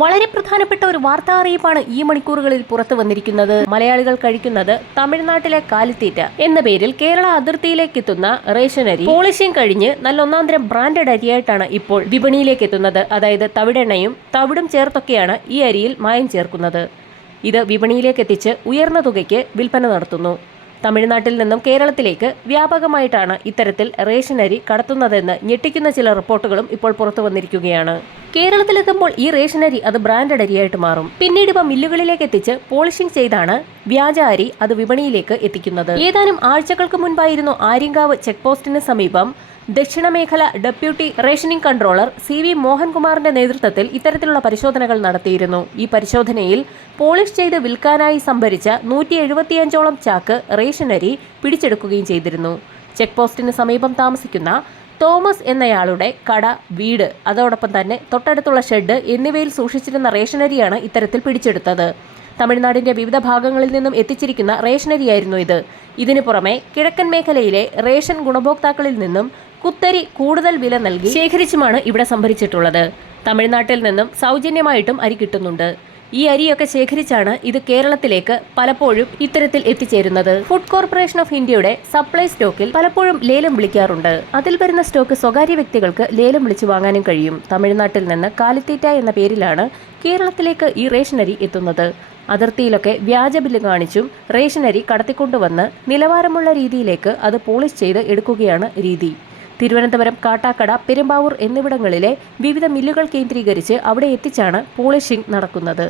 വളരെ പ്രധാനപ്പെട്ട ഒരു വാർത്താ അറിയിപ്പാണ് ഈ മണിക്കൂറുകളിൽ പുറത്തു വന്നിരിക്കുന്നത്. മലയാളികൾ കഴിക്കുന്നത് തമിഴ്നാട്ടിലെ കാലിത്തീറ്റ എന്ന പേരിൽ കേരള അതിർത്തിയിലേക്ക് എത്തുന്ന റേഷൻ അരി. പോളിഷിംഗ് കഴിഞ്ഞ് നല്ല ഒന്നാന്തരം ബ്രാൻഡഡ് അരിയായിട്ടാണ് ഇപ്പോൾ വിപണിയിലേക്ക് എത്തുന്നത് അതായത് തവിടെണ്ണയും തവിടും ചേർത്തൊക്കെയാണ് ഈ അരിയിൽ മായം ചേർക്കുന്നത്. ഇത് വിപണിയിലേക്ക് എത്തിച്ച് ഉയർന്ന തുകയ്ക്ക് വിൽപ്പന നടത്തുന്നു. തമിഴ്നാട്ടിൽ നിന്നും കേരളത്തിലേക്ക് വ്യാപകമായിട്ടാണ് ഇത്തരത്തിൽ റേഷനരി കടത്തുന്നതെന്ന് ഞെട്ടിക്കുന്ന ചില റിപ്പോർട്ടുകളും ഇപ്പോൾ പുറത്തു വന്നിരിക്കുകയാണ്. കേരളത്തിലെത്തുമ്പോൾ ഈ റേഷനരി അത് ബ്രാൻഡഡ് അരിയായിട്ട് മാറും. പിന്നീട് ഇവ മില്ലുകളിലേക്ക് എത്തിച്ച് പോളിഷിംഗ് ചെയ്താണ് വ്യാജ അരി അത് വിപണിയിലേക്ക് എത്തിക്കുന്നത്. ഏതാനും ആഴ്ചകൾക്ക് മുൻപായിരുന്നു ആര്യങ്കാവ് ചെക്ക് പോസ്റ്റിന് സമീപം ദക്ഷിണ മേഖല deputy rationing controller C V മോഹൻകുമാറിന്റെ നേതൃത്വത്തിൽ ഇത്തരത്തിലുള്ള പരിശോധനകൾ നടത്തിയിരുന്നു. ഈ പരിശോധനയിൽ പോളിഷ് ചെയ്ത് വിൽക്കാനായി സംഭരിച്ച നൂറ്റി എഴുപത്തിയഞ്ചോളം ചാക്ക് റേഷനരി പിടിച്ചെടുക്കുകയും ചെയ്തിരുന്നു. ചെക്ക് പോസ്റ്റിന് സമീപം താമസിക്കുന്ന തോമസ് എന്നയാളുടെ കട വീട് അതോടൊപ്പം തന്നെ തൊട്ടടുത്തുള്ള ഷെഡ് എന്നിവയിൽ സൂക്ഷിച്ചിരുന്ന റേഷനരിയാണ് ഇത്തരത്തിൽ പിടിച്ചെടുത്തത്. തമിഴ്നാടിന്റെ വിവിധ ഭാഗങ്ങളിൽ നിന്നും എത്തിച്ചിരിക്കുന്ന റേഷനരിയായിരുന്നു ഇത്. ഇതിനു പുറമെ കിഴക്കൻ മേഖലയിലെ റേഷൻ ഗുണഭോക്താക്കളിൽ നിന്നും കുത്തരി കൂടുതൽ വില നൽകി ശേഖരിച്ചുമാണ് ഇവിടെ സംഭരിച്ചിട്ടുള്ളത്. തമിഴ്നാട്ടിൽ നിന്നും സൗജന്യമായിട്ടും അരി കിട്ടുന്നുണ്ട്. ഈ അരിയൊക്കെ ശേഖരിച്ചാണ് ഇത് കേരളത്തിലേക്ക് പലപ്പോഴും ഇത്തരത്തിൽ എത്തിച്ചേരുന്നത്. ഫുഡ് കോർപ്പറേഷൻ ഓഫ് ഇന്ത്യയുടെ സപ്ലൈ സ്റ്റോക്കിൽ പലപ്പോഴും ലേലം വിളിക്കാറുണ്ട്. അതിൽ വരുന്ന സ്റ്റോക്ക് സ്വകാര്യ വ്യക്തികൾക്ക് ലേലം വിളിച്ചു വാങ്ങാനും കഴിയും. തമിഴ്നാട്ടിൽ നിന്ന് കാലിത്തീറ്റ എന്ന പേരിലാണ് കേരളത്തിലേക്ക് ഈ റേഷനരി എത്തുന്നത്. അതിർത്തിയിലൊക്കെ വ്യാജ ബില്ല് കാണിച്ചും റേഷനരി കടത്തിക്കൊണ്ടുവന്ന് നിലവാരമുള്ള രീതിയിലേക്ക് അത് പോളിഷ് ചെയ്ത് എടുക്കുകയാണ് രീതി. തിരുവനന്തപുരം കാട്ടാക്കട പെരുമ്പാവൂർ എന്നിവിടങ്ങളിലെ വിവിധ മില്ലുകൾ കേന്ദ്രീകരിച്ച് അവിടെ എത്തിച്ചാണ് പോളിഷിംഗ് നടക്കുന്നത്.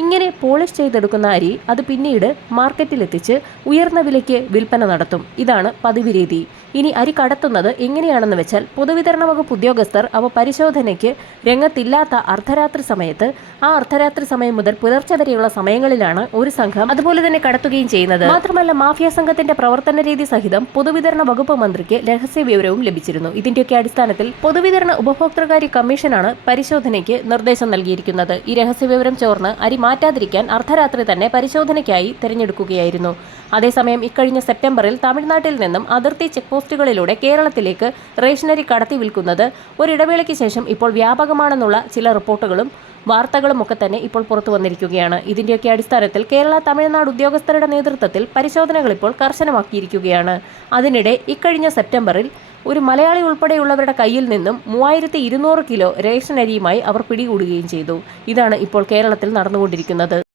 ഇങ്ങനെ പോളിഷ് ചെയ്തെടുക്കുന്ന അരി അത് പിന്നീട് മാർക്കറ്റിലെത്തിച്ച് ഉയർന്ന വിലയ്ക്ക് വിൽപ്പന നടത്തും. ഇതാണ് പതിവ് രീതി. ഇനി അരി കടത്തുന്നത് എങ്ങനെയാണെന്ന് വെച്ചാൽ പൊതുവിതരണ വകുപ്പ് ഉദ്യോഗസ്ഥർ അവ പരിശോധനയ്ക്ക് രംഗത്തില്ലാത്ത അർദ്ധരാത്രി സമയത്ത് ആ അർദ്ധരാത്രി സമയം മുതൽ പുലർച്ചെ വരെയുള്ള സമയങ്ങളിലാണ് ഒരു സംഘം അതുപോലെ തന്നെ കടത്തുകയും ചെയ്യുന്നത്. മാത്രമല്ല മാഫിയ സംഘത്തിന്റെ പ്രവർത്തന രീതി സഹിതം പൊതുവിതരണ വകുപ്പ് മന്ത്രിക്ക് രഹസ്യ വിവരവും ലഭിച്ചിരുന്നു. ഇതിന്റെയൊക്കെ അടിസ്ഥാനത്തിൽ പൊതുവിതരണ ഉപഭോക്തൃകാര്യ കമ്മീഷനാണ് പരിശോധനയ്ക്ക് നിർദ്ദേശം നൽകിയിരിക്കുന്നത്. ഈ രഹസ്യ വിവരം ചോർന്ന് അരി മാറ്റാതിരിക്കാൻ അർദ്ധരാത്രി തന്നെ പരിശോധനയ്ക്കായി തെരഞ്ഞെടുക്കുകയായിരുന്നു. അതേസമയം ഇക്കഴിഞ്ഞ സെപ്റ്റംബറിൽ തമിഴ്നാട്ടിൽ നിന്നും അതിർത്തി ചെക്ക് പോസ്റ്റുകളിലൂടെ കേരളത്തിലേക്ക് റേഷനറി കടത്തി വിൽക്കുന്നത് ഒരിടവേളയ്ക്ക് ശേഷം ഇപ്പോൾ വ്യാപകമാണെന്നുള്ള ചില റിപ്പോർട്ടുകളും വാർത്തകളും ഒക്കെ തന്നെ ഇപ്പോൾ പുറത്തു വന്നിരിക്കുകയാണ്. ഇതിന്റെയൊക്കെ അടിസ്ഥാനത്തിൽ കേരള തമിഴ്നാട് ഉദ്യോഗസ്ഥരുടെ നേതൃത്വത്തിൽ പരിശോധനകൾ ഇപ്പോൾ കർശനമാക്കിയിരിക്കുകയാണ്. അതിനിടെ ഇക്കഴിഞ്ഞ സെപ്റ്റംബറിൽ ഒരു മലയാളി ഉൾപ്പെടെയുള്ളവരുടെ കയ്യിൽ നിന്നും മൂവായിരത്തി ഇരുന്നൂറ് കിലോ റേഷൻ അരിയുമായി അവർ പിടികൂടുകയും ചെയ്തു. ഇതാണ് ഇപ്പോൾ കേരളത്തിൽ നടന്നുകൊണ്ടിരിക്കുന്നത്.